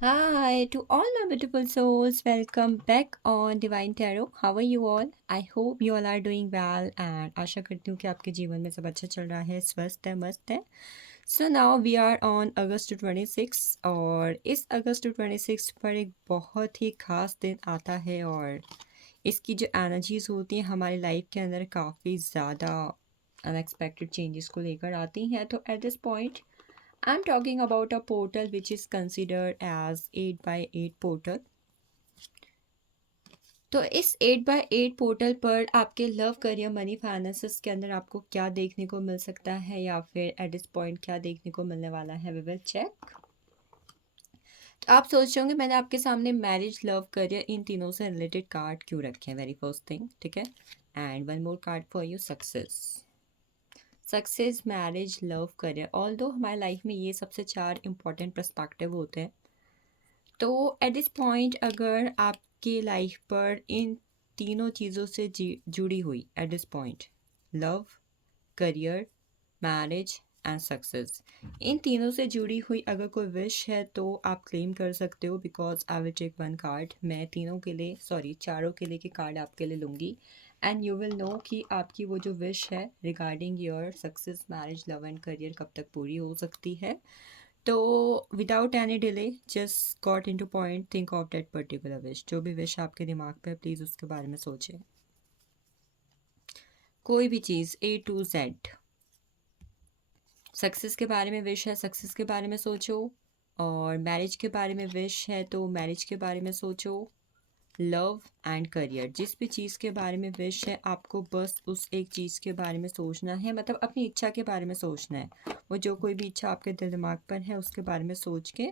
Hi to all my beautiful souls. Welcome back on Divine Tarot. How are you all? I hope you all are doing well and आशा करती हूँ कि आपके जीवन में सब अच्छा चल रहा है, स्वस्थ है, मस्त है. So now we are on August 26 और इस अगस्त 26 पर एक बहुत ही खास दिन आता है और इसकी जो एनर्जीज होती हैं हमारी लाइफ के अंदर काफ़ी ज़्यादा अनएक्सपेक्टेड चेंजेस को लेकर आती हैं. तो eight this point I'm talking about a portal which is considered as 8 by 8 portal. तो इस 8 by 8 पोर्टल पर आपके लव करियर मनी फाइनेंसेस के अंदर आपको क्या देखने को मिल सकता है या फिर एट दिस पॉइंट क्या देखने को मिलने वाला है, वी विल चेक. तो आप सोच रहे होंगे मैंने आपके सामने मैरिज, लव, करियर इन तीनों से रिलेटेड कार्ड क्यों रखे हैं. वेरी फर्स्ट थिंग, ठीक है. And one more card for you, success, marriage, love, career. All दो हमारी लाइफ में ये सबसे चार इंपॉर्टेंट पर्सपेक्टिव होते हैं. तो एट दिस पॉइंट अगर आपकी लाइफ पर इन तीनों चीज़ों से जुड़ी हुई at this point love, career, marriage and success, इन तीनों से जुड़ी हुई अगर कोई विश है तो आप क्लेम कर सकते हो. Because I will take one card. मैं तीनों के लिए चारों के लिए के कार्ड आपके लिए लूँगी एंड यू विल नो कि आपकी वो जो विश है regarding your success, marriage, love and career कब तक पूरी हो सकती है. तो without any delay just got into point, think of that particular wish. जो भी विश आपके दिमाग पे है प्लीज़ उसके बारे में सोचें. कोई भी चीज़ A to Z. सक्सेस के बारे में विश है, सक्सेस के बारे में सोचो. और मैरिज के बारे में विश है तो मैरिज के बारे में सोचो. लव एंड करियर, जिस भी चीज़ के बारे में विश है आपको बस उस एक चीज़ के बारे में सोचना है. मतलब अपनी इच्छा के बारे में सोचना है. वो जो कोई भी इच्छा आपके दिमाग पर है उसके बारे में सोच के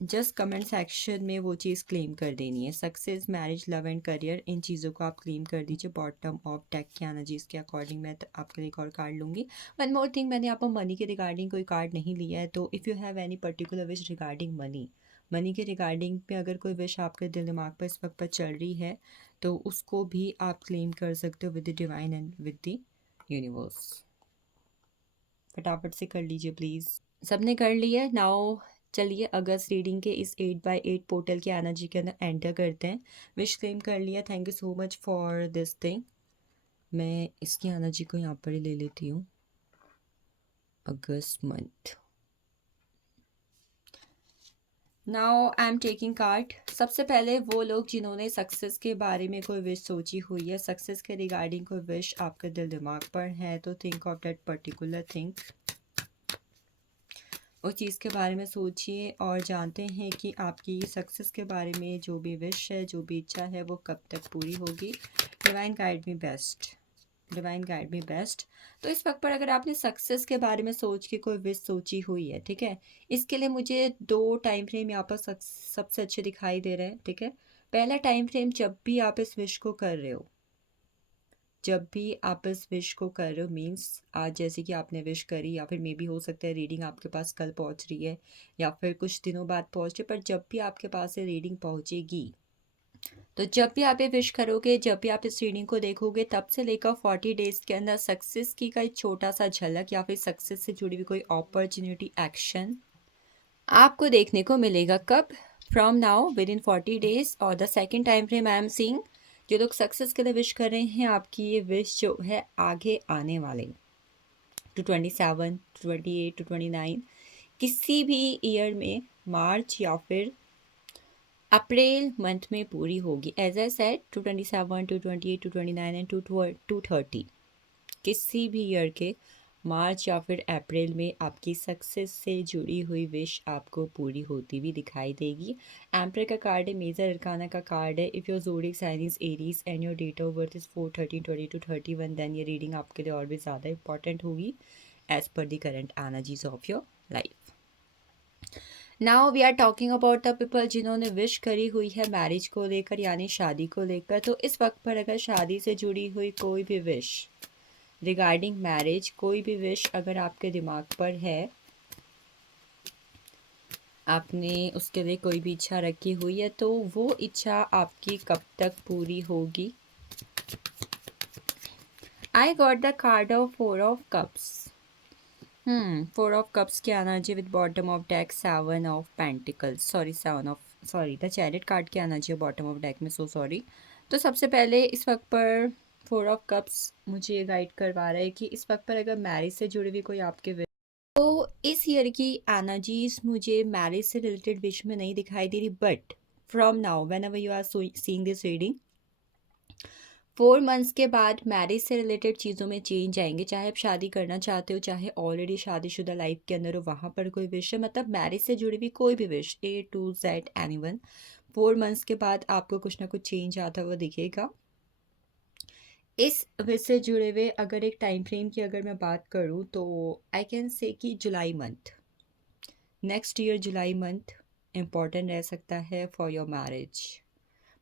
जस्ट कमेंट सेक्शन में वो चीज़ क्लेम कर देनी है. Success, marriage, love and career, इन चीज़ों को आप क्लेम कर दीजिए. बॉटम ऑफ डेक की एनर्जीज के अकॉर्डिंग मैं आपके लिए एक और कार्ड लूँगी. वन मोर थिंग, मैंने यहाँ पर मनी के रिगार्डिंग कोई कार्ड नहीं लिया है. तो if you have any particular wish regarding money के रिगार्डिंग पे अगर कोई विश आपके दिल दिमाग पर इस वक्त पर चल रही है तो उसको भी आप क्लेम कर सकते हो with the divine and with the universe. फटाफट से कर लीजिए प्लीज़. सबने कर लिया. नाउ चलिए अगस्त रीडिंग के इस 8 बाय 8 पोर्टल की एनर्जी के अंदर एंटर करते हैं. विश क्लेम कर लिया. Thank you so much for this thing. मैं इसकी एनर्जी को यहाँ पर ही ले लेती हूँ. अगस्त month. Now I am taking card. सबसे पहले वो लोग जिन्होंने सक्सेस के बारे में कोई विश सोची हुई है, सक्सेस के रिगार्डिंग कोई विश आपके दिल दिमाग पर है तो think of that particular thing. उस चीज़ के बारे में सोचिए और जानते हैं कि आपकी सक्सेस के बारे में जो भी विश है, जो भी इच्छा है वो कब तक पूरी होगी. Divine guide me best, divine guide me best. तो इस वक्त पर अगर आपने सक्सेस के बारे में सोच के कोई विश सोची हुई है, ठीक है, इसके लिए मुझे दो टाइम फ्रेम यहाँ पर सबसे अच्छे दिखाई दे रहे हैं. ठीक है, पहला टाइम फ्रेम जब भी आप इस विश को कर रहे हो, जब भी आप इस विश को कर रहे हो मीन्स आज जैसे कि आपने विश करी या फिर मे बी हो सकता है रीडिंग आपके पास कल पहुंच रही है या फिर कुछ दिनों बाद पहुंचे, पर जब भी आपके पास ये रीडिंग पहुंचेगी तो जब भी आप ये विश करोगे, जब भी आप इस रीडिंग को देखोगे तब से लेकर 40 डेज के अंदर सक्सेस की का एक छोटा सा झलक या फिर सक्सेस से जुड़ी हुई कोई अपॉर्चुनिटी, एक्शन आपको देखने को मिलेगा. कब? From now within 40 days. और the second time frame I am seeing, जो लोग सक्सेस के लिए विश कर रहे हैं आपकी ये विश जो है आगे आने वाले टू 27, 28 टू 29 किसी भी ईयर में मार्च या फिर अप्रैल मंथ में पूरी होगी. As I said to 27 to 28 to 29 and to 30 किसी भी ईयर के मार्च या फिर अप्रैल में आपकी सक्सेस से जुड़ी हुई विश आपको पूरी होती हुई दिखाई देगी. एम्पर का कार्ड है, मेजर अरकाना का कार्ड है. If your zodiac sign is Aries and your date of birth is 4/13/20 then ये रीडिंग आपके लिए और भी ज़्यादा इंपॉर्टेंट होगी as per the current energies of your life. Now we are talking about the people जिन्होंने wish करी हुई है मैरिज को लेकर यानी शादी को लेकर. तो इस वक्त पर अगर शादी से जुड़ी हुई कोई भी विश रिगार्डिंग मैरिज, कोई भी विश अगर आपके दिमाग पर है, आपने उसके लिए कोई भी इच्छा रखी हुई है तो वो इच्छा आपकी कब तक पूरी होगी. I got the card of 4 of cups. Four of cups की energy with bottom of deck seven of pentacles, sorry the chariot card की एनर्जी है बॉटम ऑफ डेक में, सो सॉरी। तो सबसे पहले इस वक्त पर फोर ऑफ कप्स मुझे ये गाइड करवा रहा है कि इस वक्त पर अगर मैरिज से जुड़ी हुई कोई आपके तो इस ईयर की एनर्जीज मुझे मैरिज से रिलेटेड विश में नहीं दिखाई दे रही, but from now whenever you are seeing this reading, 4 months के बाद मैरिज से रिलेटेड चीज़ों में चेंज आएंगे। चाहे आप शादी करना चाहते हो, चाहे ऑलरेडी शादीशुदा लाइफ के अंदर हो, वहाँ पर कोई विश है, मतलब मैरिज से जुड़ी हुई कोई भी wish, A to Z anyone, 4 months के बाद आपको कुछ ना कुछ चेंज आता हुआ दिखेगा। इस विश से जुड़े हुए अगर एक टाइम फ्रेम की अगर मैं बात करूँ तो आई कैन से कि जुलाई मंथ, नेक्स्ट ईयर जुलाई मंथ इम्पॉर्टेंट रह सकता है for your marriage.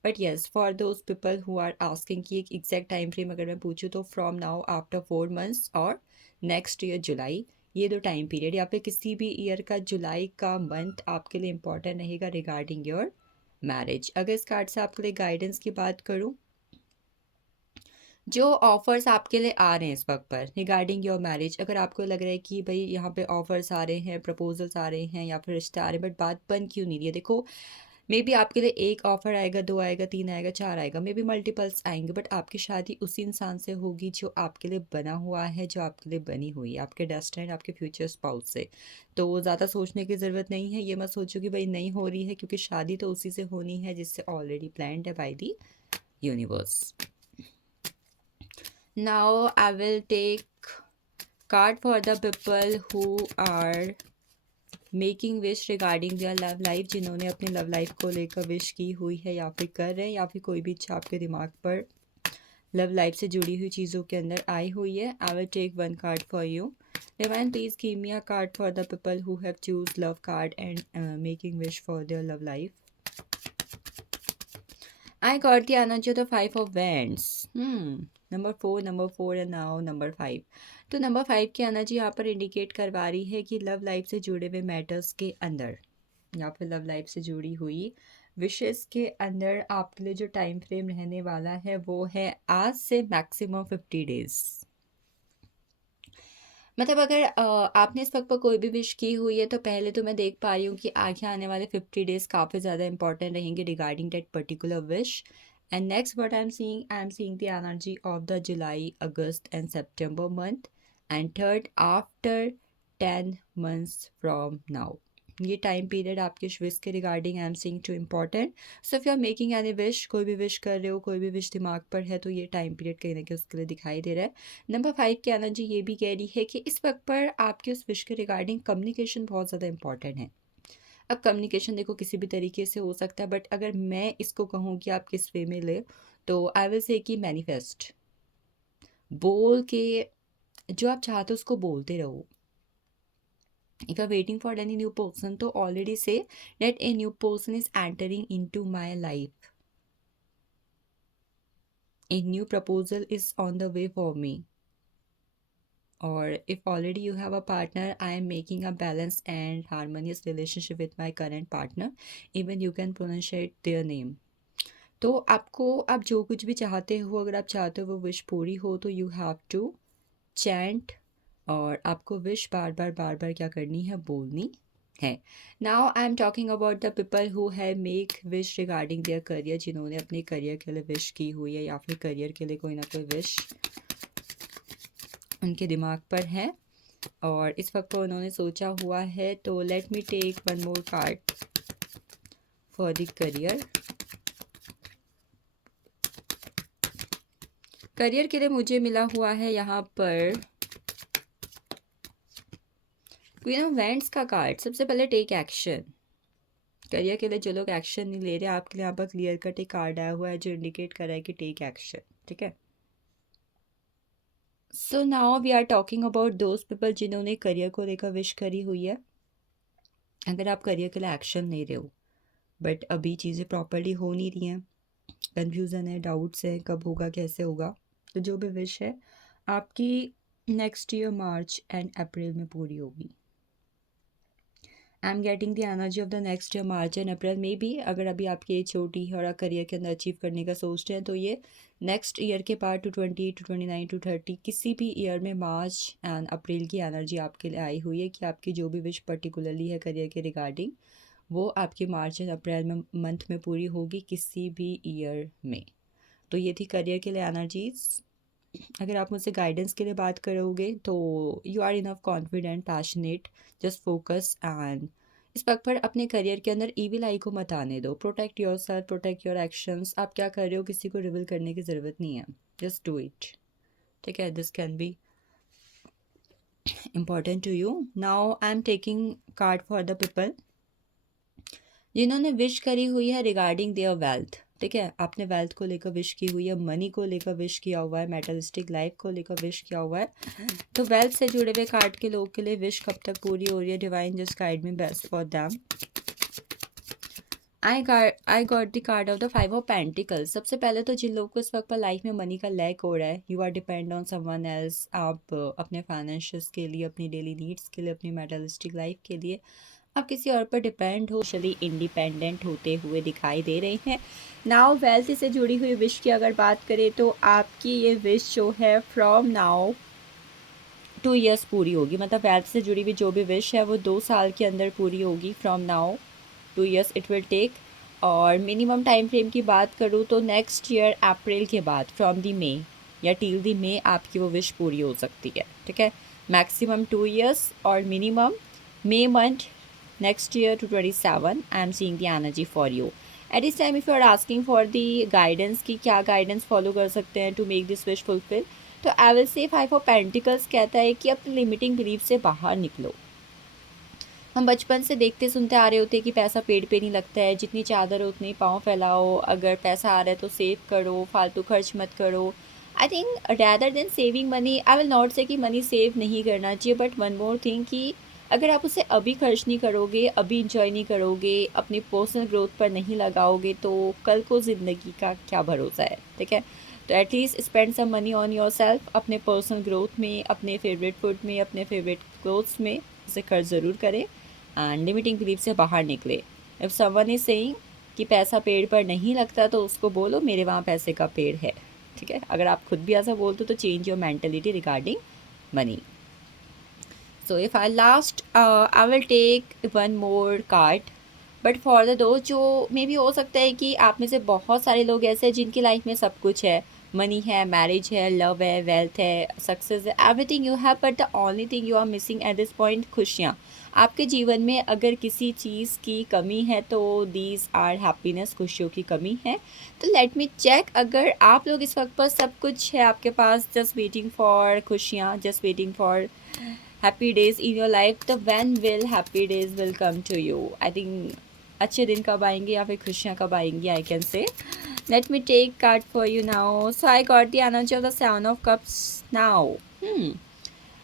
But yes, for those people who are asking कि एक एग्जैक्ट टाइम फ्रेम अगर मैं पूछूँ तो फ्रॉम नाउ आफ्टर 4 मंथ्स और नेक्स्ट ईयर जुलाई, ये दो टाइम पीरियड या फिर किसी भी ईयर का जुलाई का मंथ आपके लिए इम्पॉर्टेंट रहेगा रिगार्डिंग योर मैरिज। अगर इस कार्ड से आपके लिए गाइडेंस की बात करूँ, जो ऑफर्स आपके लिए आ रहे हैं इस वक्त पर रिगार्डिंग योर मैरिज, अगर आपको लग रहा है कि भाई यहाँ पे ऑफर्स आ रहे हैं, प्रपोजल्स आ रहे हैं या फिर रिश्ते आ रहे हैं, बट बात बन क्यों नहीं रही है, देखो मे बी आपके लिए एक ऑफर आएगा, दो आएगा, तीन आएगा, चार आएगा, मे बी मल्टीपल्स आएंगे, बट आपकी शादी उसी इंसान से होगी जो आपके लिए बना हुआ है, जो आपके लिए बनी हुई है, आपके डेस्टिनेड, आपके फ्यूचर स्पाउस से। तो ज़्यादा सोचने की ज़रूरत नहीं है, ये मत सोचो कि भाई नहीं हो रही है, क्योंकि शादी तो उसी से होनी है जिससे ऑलरेडी प्लान्ड है by the universe. Now I will take card for the people who are making wish regarding their love life, जिन्होंने अपनी लव लाइफ को लेकर विश की हुई है या फिर कर रहे हैं, या फिर कोई भी इच्छा आपके दिमाग पर लव लाइफ से जुड़ी हुई चीज़ों के अंदर आई हुई है। I will take one card for you. Divine please give me a card for the people who have choose love card and making wish for their love life. I got the energy of the Five of Wands. Number 4 and now number 5. तो number 5 की energy यहाँ पर indicate करवा रही है कि love life से जुड़े हुए मैटर्स के अंदर या फिर लव लाइफ से जुड़ी हुई विशेस के अंदर आपके लिए जो टाइम फ्रेम रहने वाला है वो है आज से मैक्सिमम 50 डेज। मतलब अगर आपने इस वक्त पर कोई भी विश की हुई है तो पहले तो मैं देख पा रही हूँ कि आगे आने वाले 50 डेज काफ़ी ज़्यादा इंपॉर्टेंट रहेंगे regarding that particular wish. And next what I am seeing the energy of the July, August and September month, and third after 10 months from now. ये टाइम पीरियड आपके विश के regarding I am seeing too important. So if you are making any wish, कोई भी wish कर रहे हो, कोई भी विश दिमाग पर है, तो ये टाइम पीरियड कहीं ना कहीं उसके लिए दिखाई दे रहा है। नंबर 5 की एनर्जी ये भी कह रही है कि इस वक्त पर आपके उस विश के रिगार्डिंग कम्युनिकेशन बहुत ज़्यादा इंपॉर्टेंट है। अब कम्युनिकेशन देखो किसी भी तरीके से हो सकता है, बट अगर मैं इसको कहूँ कि आप किस वे में ले, तो आई विल से कि मैनिफेस्ट, बोल के जो आप चाहते हो उसको बोलते रहो। If you are waiting for any new person, तो ऑलरेडी से that a new person is entering into my life, a new proposal is on the way for me, or if already you have a partner, I am making a balanced and harmonious relationship with my current partner, even you can pronunciate their name। तो आपको आप जो कुछ भी चाहते हो, अगर आप चाहते हो वो विश पूरी हो, तो यू हैव टू चैंट, और आपको विश बार बार क्या करनी है, बोलनी है। Now I am talking about the people who have make wish regarding their career, जिन्होंने अपने करियर के लिए विश की हुई है या फिर करियर के लिए कोई ना कोई विश उनके दिमाग पर है और इस वक्त उन्होंने सोचा हुआ है। तो let me take one more card for the career. Career के लिए मुझे मिला हुआ है यहाँ पर क्वीन ऑफ वैंड्स का कार्ड। सबसे पहले टेक एक्शन। करियर के लिए जो लोग एक्शन नहीं ले रहे, आपके लिए यहाँ पर क्लियर कट एक कार्ड आया हुआ है जो इंडिकेट कर रहा है कि टेक एक्शन, ठीक है। So now we are talking about those people जिन्होंने करियर को लेकर विश करी हुई है। अगर आप करियर के लिए एक्शन ले रहे हो बट अभी चीज़ें प्रॉपरली हो नहीं रही हैं, कन्फ्यूज़न है, डाउट्स है, कब होगा, कैसे होगा, तो जो भी विश है आपकी next year March and April में पूरी होगी। I am getting the energy of the next year March and April में भी। अगर अभी आपकी एज छोटी है और आप करियर के अंदर अचीव करने का सोचते हैं तो ये नेक्स्ट ईयर के पार्ट टू 20 टू 29 टू 30 किसी भी ईयर में मार्च एंड अप्रैल की एनर्जी आपके लिए आई हुई है कि आपकी जो भी विश पर्टिकुलरली है करियर के रिगार्डिंग वो आपके मार्च एंड अप्रैल में मंथ में पूरी होगी किसी भी ईयर में। तो ये थी करियर के लिए एनर्जीज। अगर आप मुझसे गाइडेंस के लिए बात करोगे तो you are enough confident passionate, just focus and इस वक्त पर अपने करियर के अंदर ईविल आई को मत आने दो। Protect your self, protect your actions. आप क्या कर रहे हो किसी को रिवील करने की ज़रूरत नहीं है, जस्ट डू इट। ठीक है, this can be important to you. Now I am taking card for the people जिन्होंने विश करी हुई है रिगार्डिंग देयर वेल्थ। ठीक है, आपने वेल्थ को लेकर विश की हुई है, मनी को लेकर विश किया हुआ है, मेटलिस्टिक लाइफ को लेकर विश किया हुआ है। तो वेल्थ से जुड़े हुए कार्ड के लोग के लिए विश कब तक पूरी हो रही है? Divine just guide me best for them. I got the card of the 5 of pentacles. सबसे पहले तो जिन लोगों को इस वक्त पर लाइफ में मनी का लैक हो रहा है, you are depend on someone else. आप अपने फाइनेंशियल्स के लिए, अपनी डेली नीड्स के लिए, अपनी मेटलिस्टिक लाइफ के लिए आप किसी और पर डिपेंड हो, सोशली इंडिपेंडेंट होते हुए दिखाई दे रहे हैं। नाउ वेल्थ से जुड़ी हुई विश की अगर बात करें तो आपकी ये विश जो है फ्रॉम नाउ 2 ईयर्स पूरी होगी। मतलब वेल्थ से जुड़ी हुई जो भी विश है वो 2 साल के अंदर पूरी होगी। From now 2 years it will take. और मिनिमम टाइम फ्रेम की बात करूँ तो नेक्स्ट ईयर अप्रैल के बाद फ्रॉम दी मे या टिल दी मे आपकी वो विश पूरी हो सकती है। ठीक है, मैक्सिमम 2 ईयर्स और minimum May month next year to 27 I am seeing the energy for you at this time। if you are asking for the guidance कि क्या guidance follow कर सकते हैं to make this wish fulfill, तो I will say 5 of Pentacles कहता है कि अपनी लिमिटिंग बिलीफ से बाहर निकलो। हम बचपन से देखते सुनते आ रहे होते हैं कि पैसा पेड़ पे नहीं लगता है, जितनी चादर हो उतनी पाँव फैलाओ, अगर पैसा आ रहा है तो सेव करो, फालतू खर्च मत करो। I think rather than saving money, I will not से कि मनी सेव नहीं करना चाहिए, बट वन मोर थिंग कि अगर आप उसे अभी खर्च नहीं करोगे, अभी इंजॉय नहीं करोगे, अपनी पर्सनल ग्रोथ पर नहीं लगाओगे तो कल को ज़िंदगी का क्या भरोसा है। ठीक है, तो at least spend some money on yourself, अपने पर्सनल ग्रोथ में, अपने फेवरेट फूड में, अपने फेवरेट क्लोथ्स में उसे खर्च ज़रूर करें एंड लिमिटिंग बिलीफ से बाहर निकले। इफ़ समवन इज सेइंग कि पैसा पेड़ पर नहीं लगता तो उसको बोलो मेरे वहाँ पैसे का पेड़ है। ठीक है, अगर आप खुद भी ऐसा बोलते हो तो change your mentality regarding money. So if I last I will take one more card, but for the दो जो मे भी हो सकता है कि आप में से बहुत सारे लोग ऐसे हैं जिनकी लाइफ में सब कुछ है, मनी है, मैरिज है, लव है, वेल्थ है, सक्सेस है, everything you have, but the only thing you are missing at this point खुशियाँ। आपके जीवन में अगर किसी चीज़ की कमी है तो दीज आर हैप्पीनेस, खुशियों की कमी है। तो लेट मी चेक, अगर आप लोग इस वक्त पर सब कुछ है आपके पास, जस्ट वेटिंग फॉर खुशियाँ, just waiting for happy days in your life, तो when will happy days will come to you? I think अच्छे दिन कब आएंगे या फिर खुशियाँ कब आएंगी? I can say let me take card for you now. So I got the energy of the 7 of cups now.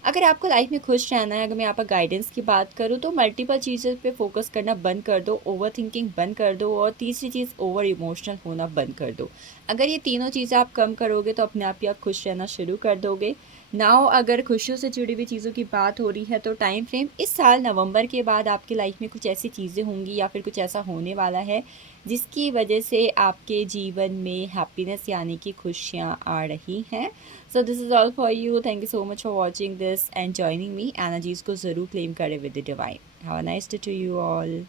अगर आपको लाइफ में खुश रहना है, अगर मैं यहाँ पर गाइडेंस की बात करूँ तो मल्टीपल चीज़ों पे फोकस करना बंद कर दो, ओवर थिंकिंग बंद कर दो, और तीसरी चीज़ ओवर इमोशनल होना बंद कर दो। अगर ये तीनों चीज़ें आप कम करोगे तो अपने आप ही आप खुश रहना शुरू कर दोगे। नाउ अगर खुशियों से जुड़ी हुई चीज़ों की बात हो रही है तो टाइम फ्रेम इस साल नवंबर के बाद आपकी लाइफ में कुछ ऐसी चीज़ें होंगी या फिर कुछ ऐसा होने वाला है जिसकी वजह से आपके जीवन में हैप्पीनेस यानी कि खुशियाँ आ रही हैं। So this is all for you. Thank you so much for watching this and joining me. Energies को ज़रूर क्लेम करें with the divine. Have a nice day to you all.